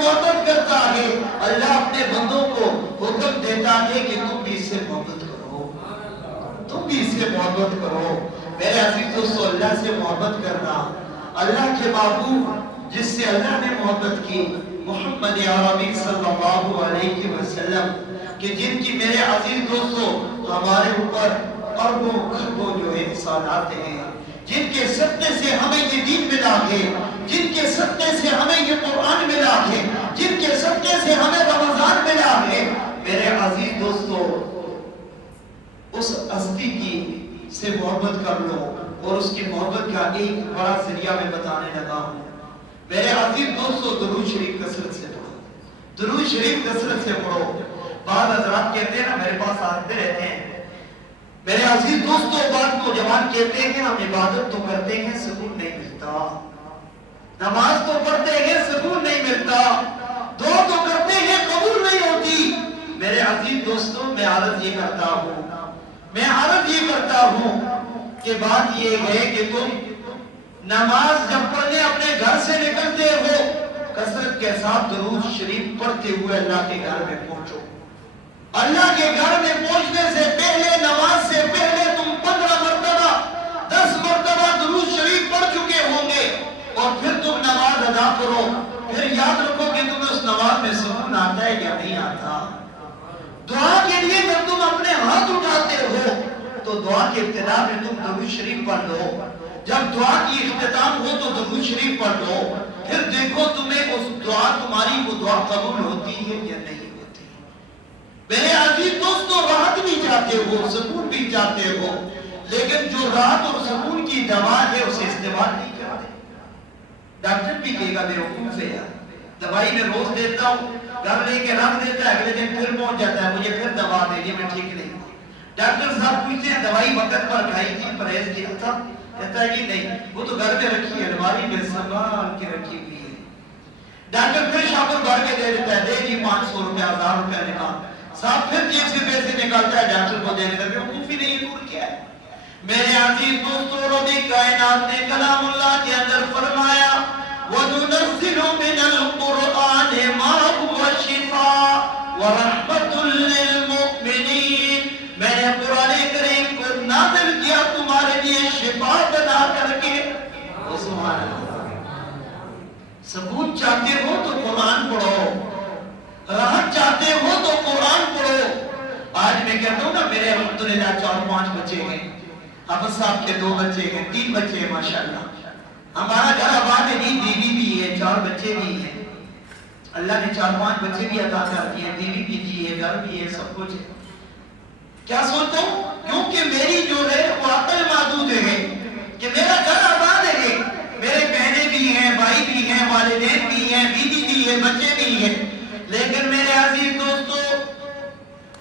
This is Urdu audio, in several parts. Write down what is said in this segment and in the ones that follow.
محبت کرتا ہے، اللہ اپنے بندوں کو حکم دیتا ہے کہ تم بھی اس سے محبت کرو، تم بھی اس سے محبت کرو۔ میرے عزیز دوستو، اللہ سے محبت کرنا، اللہ کے محبوب جس سے اللہ نے محبت کی، محمد عربی صلی اللہ علیہ وسلم، کہ جن کی میرے عزیز دوستو ہمارے اوپر اربوں خربوں جو احسانات ہیں، جن کے صدقے سے ہمیں یہ دین ملا ہے، جن کے صدقے سے ہمیں یہ قرآن ملا ہے، جن کے صدقے سے ہمیں رمضان ملا ہے، میرے عزیز دوستو اس ہستی کی سے محبت کر لو۔ اور اس کی محبت کا ایک بڑا ذریعہ میں بتانے لگا ہوں۔ میرے عزیز دوستو درود شریف کثرت سے پڑھو، درود شریف کثرت سے پڑھو۔ بعض حضرات کہتے ہیں نا، میرے پاس آتے رہتے ہیں، میرے عزیز دوستو بعض نوجوان کہتے ہیں کہ ہم عبادت تو کرتے ہیں سکون نہیں ملتا، نماز تو پڑھتے ہیں سکون نہیں ملتا، دعا تو کرتے ہیں قبول نہیں ہوتی۔ میرے عزیز دوستو میں عرض یہ کرتا ہوں کہ بات یہ ہے کہ تم نماز جب پڑھنے اپنے گھر سے نکلتے ہو، کثرت کے ساتھ درود شریف پڑھتے ہوئے اللہ کے گھر میں پہنچو۔ اللہ کے گھر میں پہنچنے سے پہلے، نماز سے پہلے تم 15 مرتبہ 10 مرتبہ درود شریف پڑھ چکے ہوں گے، اور پھر تم نماز ادا کرو۔ پھر یاد رکھو کہ تمہیں اس نماز میں سکون آتا ہے یا نہیں آتا۔ دعا کے لیے جب تم اپنے ہاتھ اٹھاتے ہو تو دعا کی ابتدا میں تم درود شریف پڑھ لو، جب دعا کی اختتام ہو تو درود شریف پڑھ لو، پھر دیکھو تمہیں اس دعا، تمہاری وہ دعا قبول ہوتی ہے یا نہیں ہوتی۔ میرے عزیز دوستو راحت بھی چاہتے ہو، سکون بھی چاہتے ہو، لیکن جو راحت اور سکون کی دوا ہے اسے استعمال نہیں کرتے۔ ڈاکٹر بھی کہے گا بیوقوف ہے یار، دوائی میں روز دیتا ہوں، گھر لے کے رکھ دیتا ہے، اگلے دن پھر پہنچ جاتا ہے، مجھے پھر دوا دے دی، میں ٹھیک نہیں ہوں۔ ڈاکٹر صاحب پوچھتے ہیں دوائی وقت پر کھائی تھی، پرہیز کیا تھا؟ کہتا ہے کہ نہیں، وہ تو گھر میں رکھی ہے، الماری میں سنبھال کے رکھی ہوئی ہے۔ ڈاکٹر پھر شاپر بھر کے دے دیتا ہے، دے جی 500 روپے 1000 روپے نکال، صاحب پھر جیب سے پیسے نکالتا ہے، ڈاکٹر کو دینے کا بیوقوفی نہیں ہے، نور کیا ہے۔ میرے عزیز دوستو رب کائنات نے کلام اللہ کے اندر فرمایا وَنُنَزِّلُ مِنَ الْقُرْآنِ مَا هُوَ شِفَاءٌ وَرَحْمَةٌ لِّلْمُؤْمِنِينَ، میں نے قرآن کریم کو نازل کیا تمہارے لیے شفا بنا کر کے۔ سبحان اللہ۔ سکون چاہتے ہو تو قرآن پڑھو، راحت چاہتے ہو تو قرآن پڑھو۔ آج میں کہتا ہوں نا، میرے الحمدللہ 4-5 بچے ہیں، حافظ صاحب کے 2 بچے ہیں، 3 بچے ہیں ماشاءاللہ۔ ہمارا گھر آباد ہے، بیوی بھی ہے، 4 بچے بھی ہیں، اللہ نے 4-5 بچے بھی عطا کر دیے، بیوی بھی دی ہے، گھر بھی ہے، سب کچھ ہے۔ کیا سوچتا ہوں؟ کیونکہ میری جو ہے وہ عقل محدود ہے کہ میرا گھر آباد ہے، میرے بہنیں بھی ہیں، بھائی بھی ہیں، والدین بھی ہیں، بیوی بھی ہے، بچے بھی ہیں، لیکن میرے عزیز دوستو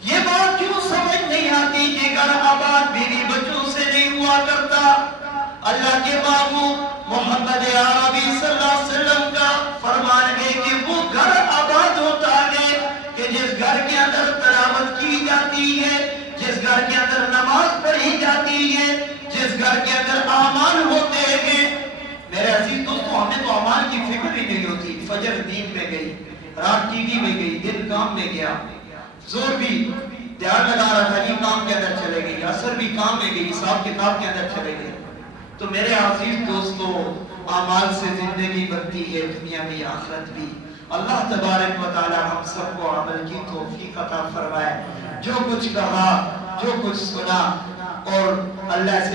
یہ بات کیوں سمجھ نہیں آتی کہ گھر آباد بیوی بچوں سے نہیں ہوا کرتا۔ اللہ کے محبوب محمد عربی صلی اللہ علیہ وسلم کا فرمان ہے کہ وہ گھر آباد ہوتا ہے کہ جس گھر کے اندر تلاوت کی جاتی ہے، جس گھر کے اندر نماز پڑھی جاتی ہے، جس گھر کے اندر اعمال ہوتے ہیں۔ میرے عزیز دوستو ہمیں تو اعمال کی فکر ہی نہیں ہوتی۔ فجر نیند میں گئی، رات ٹی وی میں گئی، دن کام میں گیا، زور بھی دھیان لگا رہا تھا کہ کام کے اندر چلے گئی، عصر بھی کام میں گئی، حساب کتاب کے اندر چلے گئی۔ تو میرے عزیز دوستو اعمال سے زندگی بنتی ہے، دنیا بھی آخرت بھی۔ اللہ تبارک و تعالی ہم سب کو عمل کی توفیق عطا فرمائے۔ جو کچھ کہا، جو کچھ سنا، اور اللہ سے